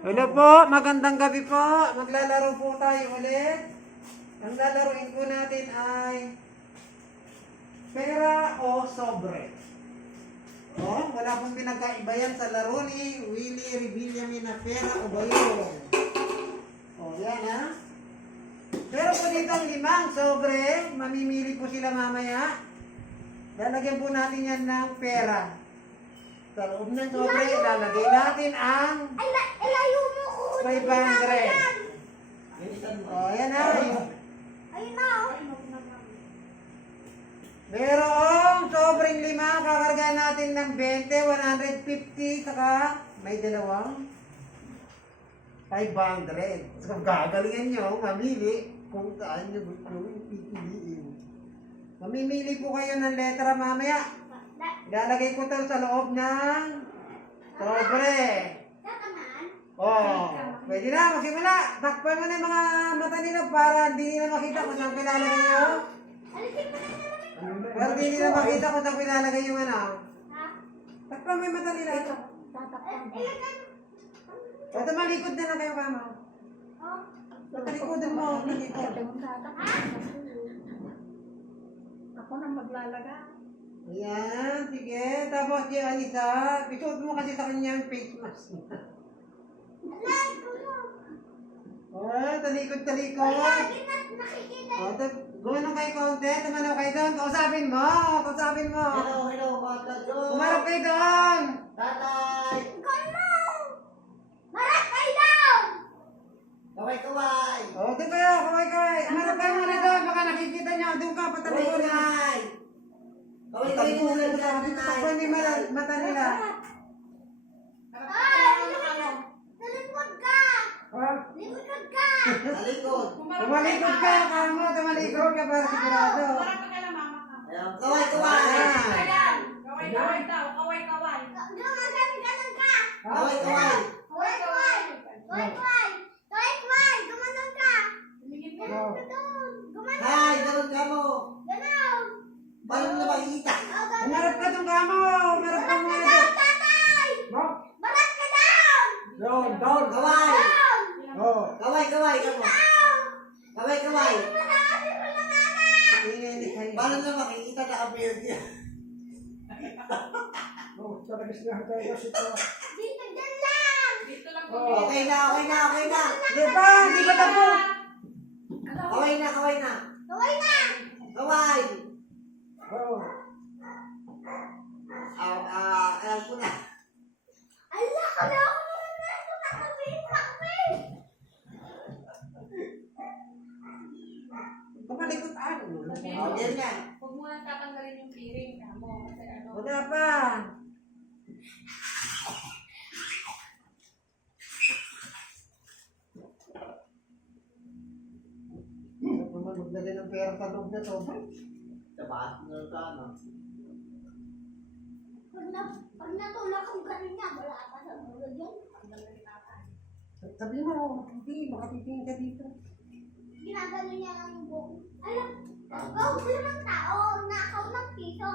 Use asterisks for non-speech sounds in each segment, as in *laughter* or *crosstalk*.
Hello po, magandang gabi po. Maglalaro po tayo ulit. Ang lalaroin po natin ay pera o sobre. Oh, wala pong pinagkaiba yan sa laro ni Willie Revillamin na pera o bayong. Oh, yan ha. Pero po dito ang limang sobre, mamimili po sila mamaya. Lalagyan po natin yan ng pera. Sa loob ng sobre, lalagay natin ang Ay, la- ay, layo mo ko. 500. Oh, yan ha. Ayun na, oh. Merong sobrang lima, kakargahan natin ng 20, 150, saka may dalawang 500. So, gagalingan nyo, mamili kung saan nyo gusto pipiliin. Mamimili po kayo ng letra mamaya. Ilalagay ko to sa loob ng sobre. Oh, pwede na, magsimula. Takpan mo na yung mga mata nila para hindi nila makita kung saan pinalagay naman. Para hindi nila makita kung saan pinalagay yung ano. Takpan mo yung mata nila. Ito. Ilan na? Ito, malikod na lang kayo kama. Matalikodan mo. Malikod. Ako na maglalaga. Ayan, sige. Tapos yung Alisa, isuot mo kasi sa kanya yung face mask. Kulo. Oh, talikod, talikod. Na Oh, ito, gumano kayo konti, tumanaw kayo doon. Kausapin mo, kausapin mo. Hello, hello, mga kadyo. Kumarap kayo doon. Tatay. ko mo. Marat kayo daw. Kaway, kaway. Oh, doon kayo, kaway kaway. Kumarap kayo muna doon, baka nakikita niyo. Doon ka, Kaway, patalikudan. kaway. Kaway, kaway mo Talikudan lang sa dyan, dito. tatay. Takpan mo yung mata- nila. Nalipad ka. Oh, Lumipad ka. Talikod. tumalikod ka, kamo, tumalikod ka para sigurado. Ayan, kaway, kaway. Ayan. Kaway-kaway daw, kaway-kaway. Gumagano ganon ka. Kaway, kaway. Kaway, kaway. Kaway, kaway. Kaway, kaway. Gumanon ka. Oh. Ganon. Gumanon. Hay, ganun ka mo. Ganon. Mo na makikita? Umarap ka doon, kamo. Umarap ka muna doon. tatay. Barat ka down. down, down. Kaway. Down. Oh, Kaway, kaway, kamo. Down. Kaway, kaway. Mo na makikita na appear niya? *laughs* Oh, talaga siya tayo kasi ito. Dito dyan lang. Dito lang Oh. Okay na, okay na, okay na. Di ba? Di ba tapos? Kaway na, kaway na. Kaway na. Kaway. Oh. Ah, ah, alam ko na. Ala, kala ko naman na ito. Tumalikod ano? Oh, yan yan. Huwag mo yung piring kamo. Kasi ano, Wala pa. Maglagay ng pera sa loob na to? Tabaas mo na sa ano. Pag, na, pag natulak galing niya, wala ka sa mga dyan. Sabi mo, hindi, makatitingin ka dito. Ginagano niya lang yung buhok. Alam, ikaw ng tao, nakaw ng piso.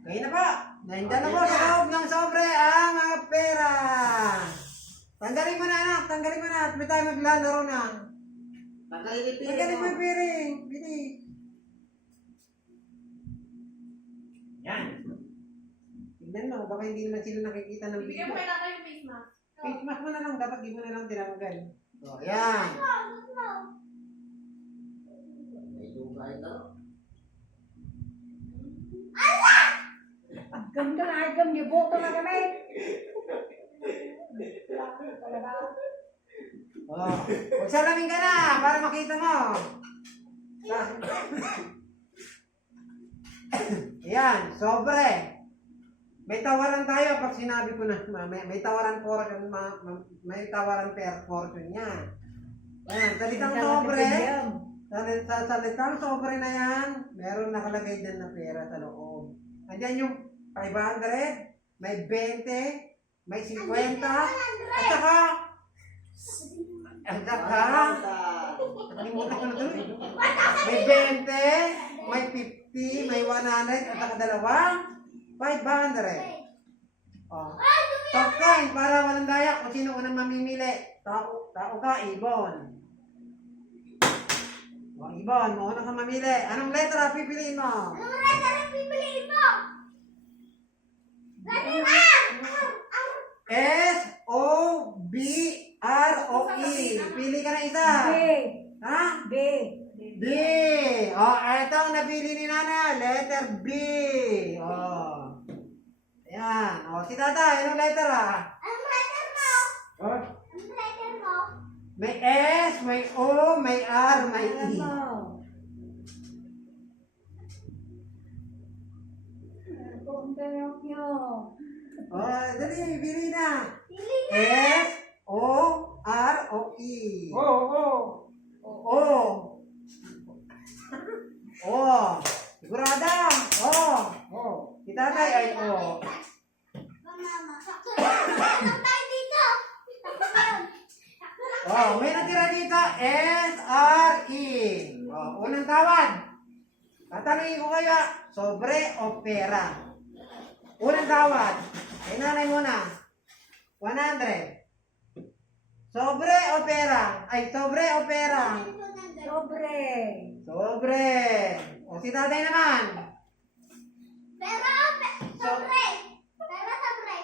Kayo na ba? Nahinda na mo sa loob ng sobre ang mga pera. Tanggalin mo na anak, tanggalin mo na at may tayo maglalaro na. Tanggalin yung piring Tanggalin mo mo. yung piring. Bili. Tignan mo, baka hindi naman sila nakikita ng bigyan mo video. kailangan yung face mask. Face mask mo na lang, dapat di mo na lang tinanggal. O, yan. Wow, wow. May dugay na. Ganda na, ganda niyo. Boto na kami. Talaga. O, magsalamin ka na para makita mo. Sa- Yan, sobre. May tawaran tayo pag sinabi ko na ma- may, may tawaran portion, ma, ma- may tawaran per portion niya. Yan, salitang sobre. Sa, sa salitang sobre na yan, meron nakalagay dyan na pera sa loob. Andyan yung 500, may 20, may 50, at saka, at saka, Nakalimutan ko na tuloy. May 20, may 50, may 100, at saka dalawa, 500. Oh. Ay, dumi Top coin para walang daya kung sino unang mamimili. Tao, tao ka, ibon. O, ibon, mauna ka mamili. Anong letra pipiliin mo? Anong letter ang pipiliin mo? R! S, O, B, R, O, E. Pili ka na isa. B. Ha? B. B. O, eto ang napili ni Nana. Letter B. O. Ayan. O, si Tata, anong letter ah? Anong letter mo? O, Anong letter mo? may S, may O, may R, may E. Ano? Kung tanong nyo. O, dali, pili na. Pili na. S, O, R, O, E. Oo, oo. O. O. Sigurada. O. O. Si tatay ay O. Mama, sakto lang. Sakto lang tayo dito. Sakto lang. Sakto lang. O, may natira dito. S, R, E. O, unang tawad. Kayo, sobre o pera? Unang tawad. Ay nanay muna. 100. Sobre o pera? Ay, sobre o pera? Sobre. Sobre. O si tatay naman. Pero, pe- sobre. Pero, sobre.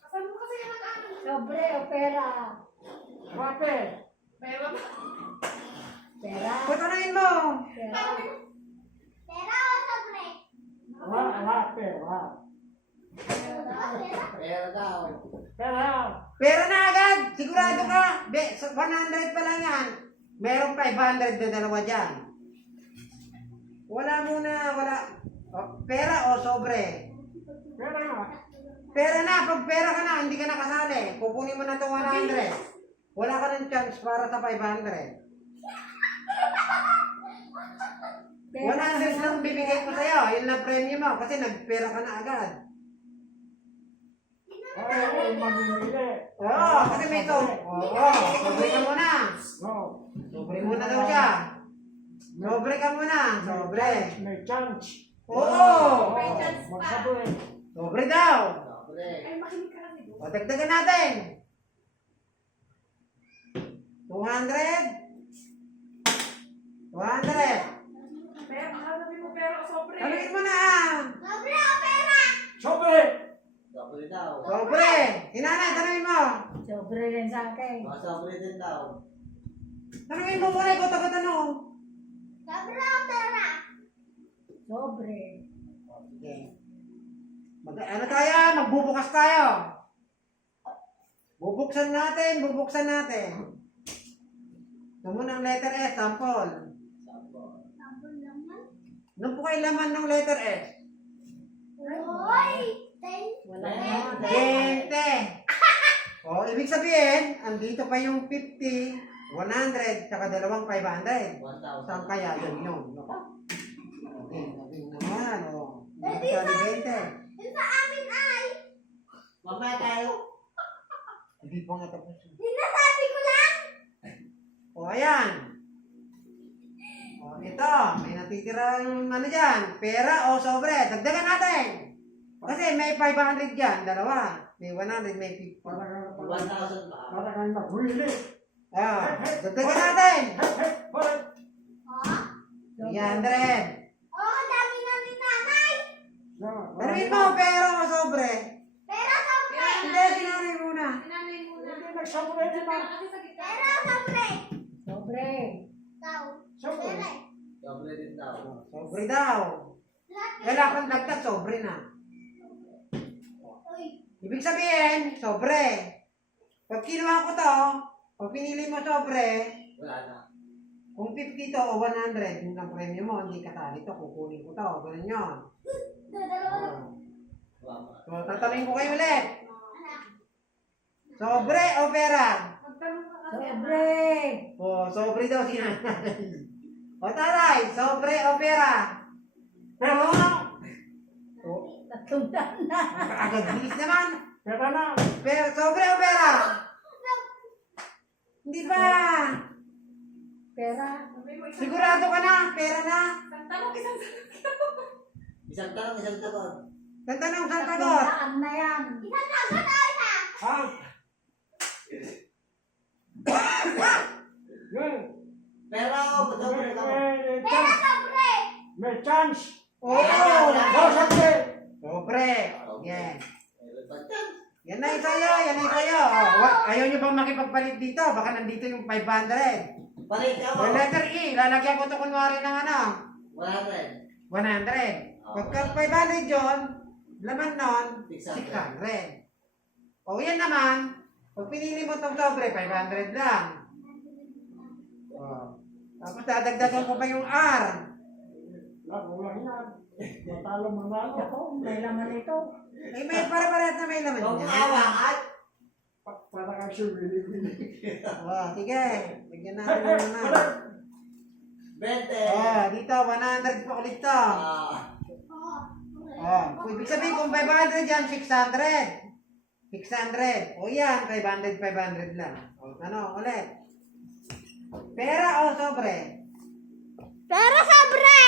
Saan mo kasi yan ang Sobre o pera? Wape. Pera ba? Pera. Patanungin mo. Pera. Sobre. Wape. Pero, Pera daw. Pera na agad. Sigurado ka. Be, so 100 pa lang yan. Merong 500 na dalawa dyan. Wala muna, wala. O, pera o sobre? Pera na. Pera na. Pag pera ka na, hindi ka nakasali. Kukunin mo na itong 100. Wala ka ng chance para sa 500. 100 lang Yun lang premyo mo. Kasi nagpera ka na agad. Oo, kasi may ito. Oo, sobre ka muna. Sobre muna daw siya. Sobre ka muna. Sobre. May chance. Oo. May chance pa. Sobre daw. Sobre. Ay, makinig ka kasi doon. O, dagdagan natin. 200. 200. Pera, sabi mo pera o sobre. Sabihin mo na. sobre o pera? Sobre! Sobre daw. Sobre. Sinanay, tanongin mo. Sobre rin sa akin. Mga sobre din daw. Tanongin mo muna, ikaw taga-tanong. Sobre o pera? Sobre. Sige. Mag, ano tayo? Magbubukas tayo. Bubuksan natin, bubuksan natin. Ito muna ang letter S, sample. Ano po kayo laman ng letter S? Na. 20. o, ibig sabihin, andito pa yung 50, 100, saka dalawang 500. 1,000. Saan kaya yun yun? Okay, okay naman. O, ka ba? 20. Yung sa amin ay, Mamaya tayo. Hindi pa nga tapos. sinasabi ko lang. O, ayan. O, ito. May natitirang ano dyan. Pera o sobre. Dagdagan natin. Kasi may 500 dyan. Dalawa. May 100, may 50. Para ka 1,000 pa. para kang maghuli. Ah, dagdagan natin. 300. oh, ang dami na ni nanay. No, Tanungin mo, pera o sobre? Pero sobre. Hindi, sinanay muna. Sinanay muna. Hindi nagsabi di ba? Pero sobre. Sobre. Daw. Sobre. Pera. Sobre din daw. Sobre daw. Wala kang dagdag, sobre na. Ibig sabihin, sobre. Pag kinuha ko to, pag pinili mo sobre, Wala na. kung 50 to o 100, yung ang premyo mo, hindi kasali to, kukunin ko to. Ganun yun. Oh. So, tatanungin ko kayo ulit. Sobre o pera? Magtanong ka kasi. Sobre. O, sobre daw si nanay. O, taray, sobre o pera? Pero, o, Tatlong daan na. agad bilis naman. Pera na! Pero, sobre o pera? Hindi ba? Pera. Isang Sigurado ka na, pera na. Isang tanong, isang sagot. Isang tanong, isang sagot. Tatanong sa sagot. Tandaan na yan. Isang sagot o isa? Ha? Yun. Pero, doble May, ka. may, Pera chance. sobre! May chance. Oo! No, sabi. Sobre. Yan. Meron pa dyan. Yan na yung sa'yo, yan na yung sa'yo. Oh, wa- ayaw nyo bang makipagpalit dito? Baka nandito yung 500. Balik ka mo. O letter E, lalagyan ko ito kunwari ng ano, 100. 100. Pagka 500 yun, laman nun, 600. 600. O yan naman, pag pinili mo itong sobre, 500 lang. Tapos dadagdagan ko pa yung R. Wala yan. Matalo manalo. Ako, may laman ito. Eh, may para-parehat na may laman awakan, Pa- Para kang sumili-wili. O, sige. Bigyan natin ng naman. 20. O, dito, 100 pa ulit to. Ah, Oh, kung ibig sabihin kung 500 yan, 600. 600. O yan, 500, 500 lang. O, ano, ulit. Pera o sobre? Pera sobre!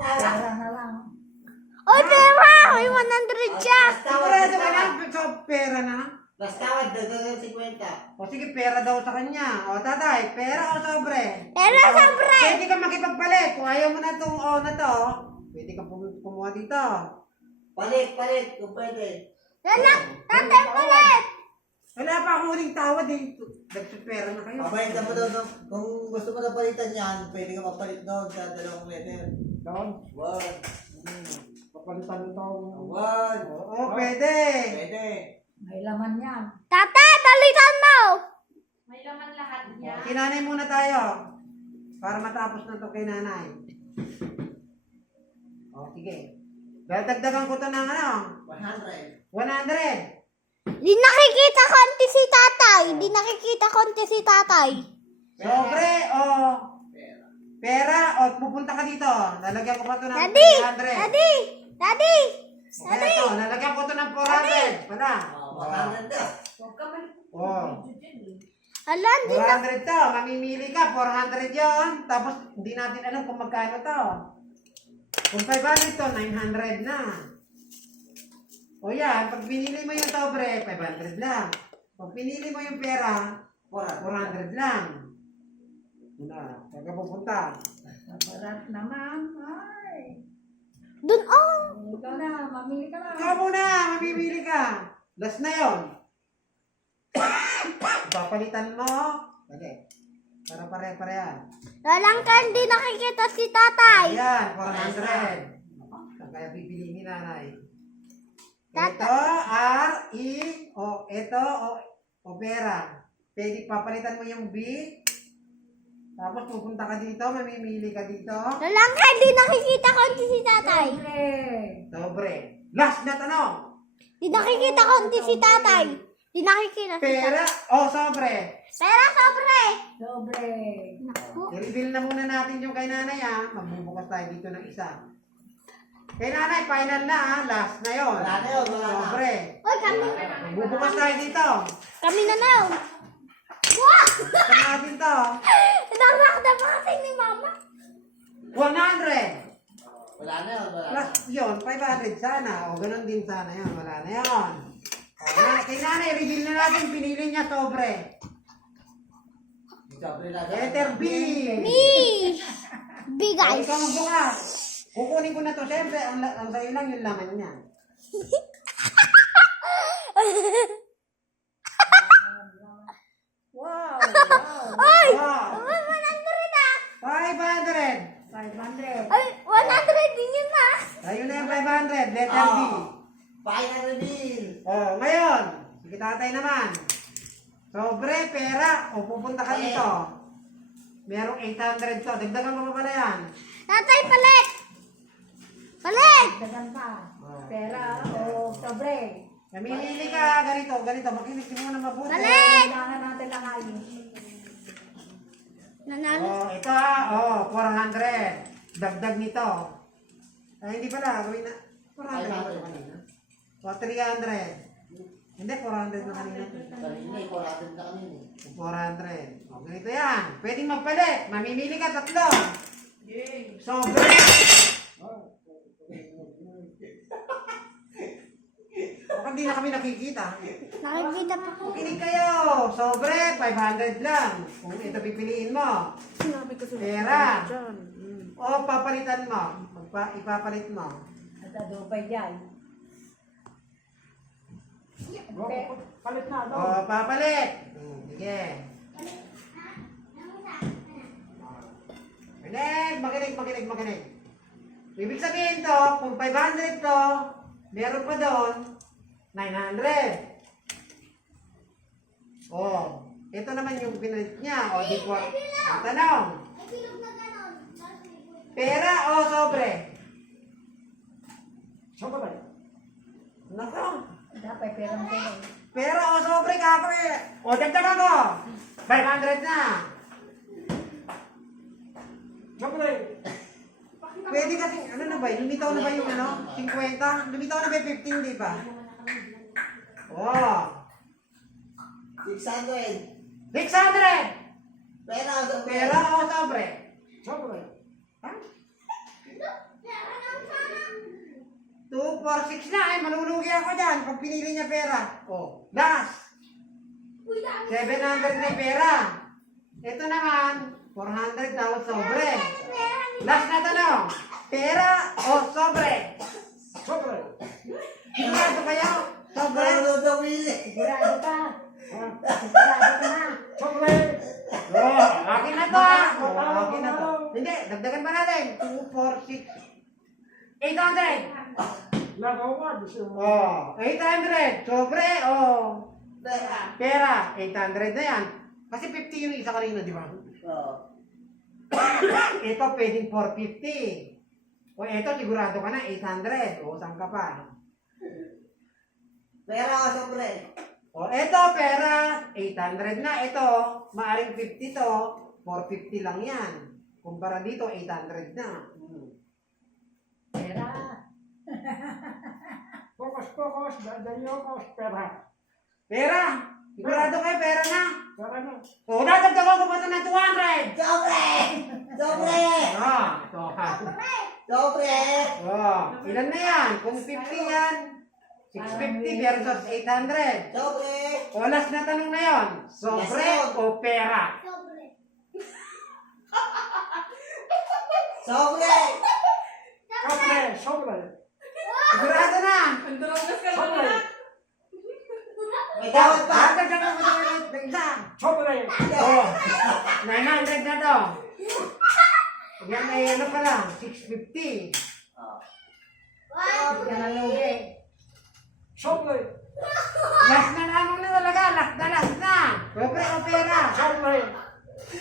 Pera na lang. O, pera! May 100 siya! Sigurado ka lang, so, pera na. Tawad, dagdagan 50. O sige, pera daw sa kanya. O tatay, pera o sobre? Pera sobre! Pwede ka makipagpalit. Kung ayaw mo na itong o na to, pwede ka pum- kumuha dito. Palit, palit, kung pwede. Lalang! Tatay palit! Wala pa akong huling tawad eh. Nagpapera na kayo. Papalit mo daw, no? kung gusto mo na palitan yan, pwede ka mapalit doon sa dalawang meter. Doon. One. Papalitan ito. One. Oo, pwede. Pwede. May laman yan. Tatay, palitan mo! May laman lahat O, Kinanay muna tayo. Para matapos na to kay nanay. O, sige. Dadagdagan ko to ng ano? 100. 100. Di nakikita konti si tatay. Di nakikita konti si tatay. Sobre o Pera. pera o pupunta ka dito. Lalagyan ko pa to ng Daddy! 300. Daddy! Daddy! O kaya to, lalagyan ko to ng 400. Pala. Oh, 100 na. Huwag ka man. Oh. Alam, di na. 400 to. Mamimili ka. 400 yon. Tapos hindi natin alam kung magkano to. Kung 500 to, 900 na. O yan, pag pinili mo yung sobre, 500 lang. Pag pinili mo yung pera, 400 lang. Una, saan ka pupunta? Mabarat naman. Ay. Dun, oh! Ikaw na, mamili ka lang. Ikaw muna, mamimili ka. Last na yon. *coughs* Papalitan mo. Sige. Para pare-parehan. Lalang ka, hindi nakikita si tatay. Ayan, 400. Kaya bibili ni nanay. Ito, R, E, o ito, o, o pera. Pwede papalitan mo yung B. Tapos pupunta ka dito, mamimili ka dito. Lalang ka, hindi nakikita konti si tatay. Dobre. Last na tanong. Di nakikita konti si tatay. Di nakikita si tatay. Pera o sobre? Pera sobre! Sobre. Naku. I-reveal na muna natin yung kay nanay ha. Magbubukas tayo dito ng isa. Kay nanay, final na ha. Last na yon. Wala na yun, wala na. Sobre. Oy, kami, Magbubukas tayo dito. kami na na. Wow! Buksan natin to. Narak na pa kasi ni mama. 100. Wala na yun, wala na. Plus yun, 500 sana. O ganun din sana yun. Wala na yun. O, na, kay nanay, reveal na natin. Pinili niya sobre. Sabi na Letter B. B! B, O, guys. ikaw magbukas. Kukunin ko na to. Siyempre, ang, la- ang sa'yo lang yung laman niya. Wow. Wow. Ay! Wow. 100 ah! 500. 500. Ay, 100 din yun ah! Ayun na yung 500. Letter B. Oh. Final reveal. O, ngayon. Sige tatay naman. Sobre, pera. O, pupunta ka dito. Merong 800 to. Dagdagan mo pa pala yan. Tatay, palit! Palit! Dagan pa. Oh. Pera o sobre. Namimili ka, ganito, ganito. Makinig mo na mabuti. Palit! Kailangan natin lang ayun. Nanalo. Oh, ito ah, oh, 400. Dagdag nito. Ay, hindi pala, gawin na. 400 na ito kanina. O, 300. Hindi, 400 na kanina. Kanina, eh, 400 na kami. eh. 400. O, ganito yan. Pwedeng magpalit. Mamimili ka tatlo. Sobre. Hindi na kami nakikita. Nakikita pa ko. Kinig kayo! Sobre, 500 lang. Kung ito pipiliin mo. Sinabi ko Pera. dyan. Mm. O papalitan mo. Magpa, ipapalit mo. At adubay yan. Palit na, O daw. papalit. Hmm, Sige. Makinig, makinig, makinig, makinig. Ibig sabihin to, kung 500 to, meron pa doon, 900. Oh, ito naman yung pinalit niya. O, di po. Ang tanong, pera o sobre? Sobre. Nako, Dapat pera mo pera o sobre ka eh. O, dagdagan ko. 500 na. Sobre. Pwede kasi, ano na ba, lumitaw na ba yung ano, 50? Lumitaw na ba yung 15, di ba? Oh, 600. 600! Pera o sobre? Pera o sobre? Sobre. Pera sana. 2, 4, 6 na, eh, malulugi ako dyan pag pinili niya pera. Oh, last, Uy, dami. 700 na yung pera. Ito naman, 400 daw sobre. Pera Last na tanong, pera o sobre? Sobre. Sigurado kayo? O sobre? Sigurado ka. Sigurado ka na. Sobre. Oh, akin na to ah. Oh, akin na to. Hindi, dagdagan pa natin. 2, 4, 6, 800. Lagawan. Gusto mo. Oh, 800. Sobre o Pera. pera? 800 na yan. Kasi 50 yung isa kanina, di ba? Oo. Ito pwedeng 450. O ito, sigurado ka na, 800. O, saan ka pa? Pera o sobre? O, ito, pera, 800 na. Ito, maaring 50 to, 450 lang yan. Kumpara dito, 800 na. Hmm. Pera. *laughs* Focus, focus. Dadalyo ko. Pera. Pera! Sigurado kayo, pera na. Pera na. O, dadagdagan ko pa ito ng 200. Sobre! Sobre! Ah, ito ha. Sobre! Oh, ilan na yan? Kung 50 yan, 650 versus 800. Sobre! O, last na tanong na yon. Sobre Yes, o pera? Sobre. Sobre! Sobre. Sobre. Sigurado na. Sobre. May tawad pa! Ah, dagdagan ko na ng isa. Sobre. Oh, 900 na to. Yan ay ano pa lang, 650. Wow. Ka na Sobre. Last na lamang na talaga, last na last na. Sobre o pera? Sobre.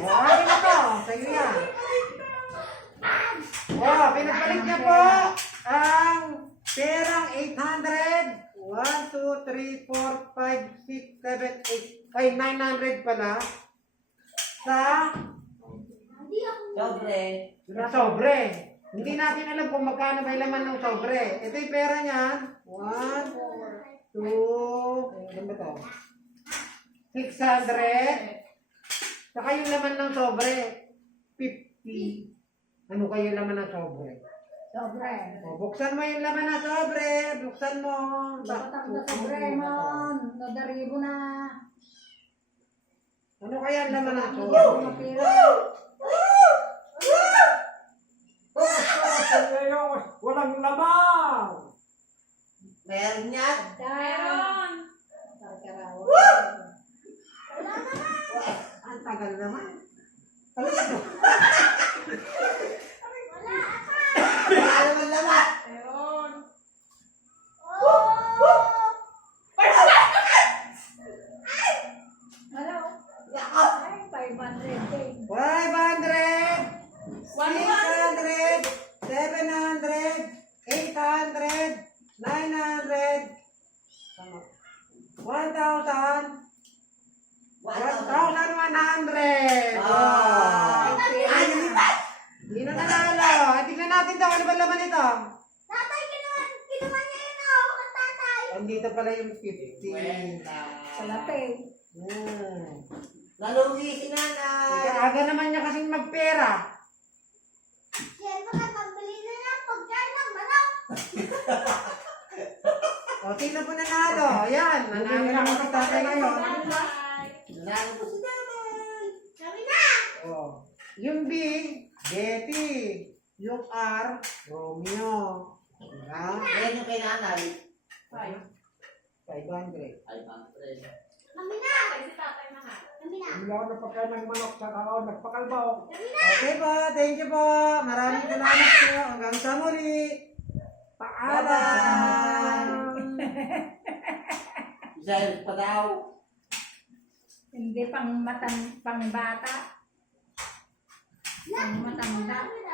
O, akin na to. Sa'yo yan. O, pinagpalit niya po ang perang 800. 1, 2, 3, 4, 5, 6, 7, 8. Ay, 900 pala. Sa. Sobre! na sobre. Hindi natin alam kung magkano ba laman ng sobre. Ito yung pera niya. 1, 2, ano ba to? 600. Saka yung laman ng sobre, 50. Ano kayo laman ng sobre? Sobre. O, buksan mo yung laman ng sobre. Buksan mo. Bakit na sobre mon? Nadaribo na. Ano kaya ang laman ng sobre? mo. Walang laman. Meron yan! Meron. Karkaraw. Ang tagal naman. *laughs* Wala naman laman! Ano? Nako! Ay, 500 din. 500, 600, 700, 800, 900, 1,000, 1,100. Ah! Oh. Ay, lumipat! Sino nanalo? Tingnan natin daw ano ba laman ito. Tatay, kinuha, kinuha niya yun ako ng tatay. Andito pala yung 50. Sa lape. Hmm. Nalugi si nanay! Aga naman niya kasing magpera. Siyempre, pambili na ng pagkain ng manok. O, sino po nanalo? Ayan, nanalo na si tatay ngayon. Nanalo si. Kami na! O, yung B, Betty. Yung R, Romeo. Diba? Yan yung kay nanay. Five. 500. Ay, matre. Kami na! Ay, si tatay na nga. Kami na! Hindi ako nagpakain ng manok sa kaon, nagpakalbaw. Okay po, thank you po. Maraming salamat po. Hanggang sa muli. Paalam. *laughs* *laughs* Isa pa daw. Hindi pang matan pang bata. Pang matanda.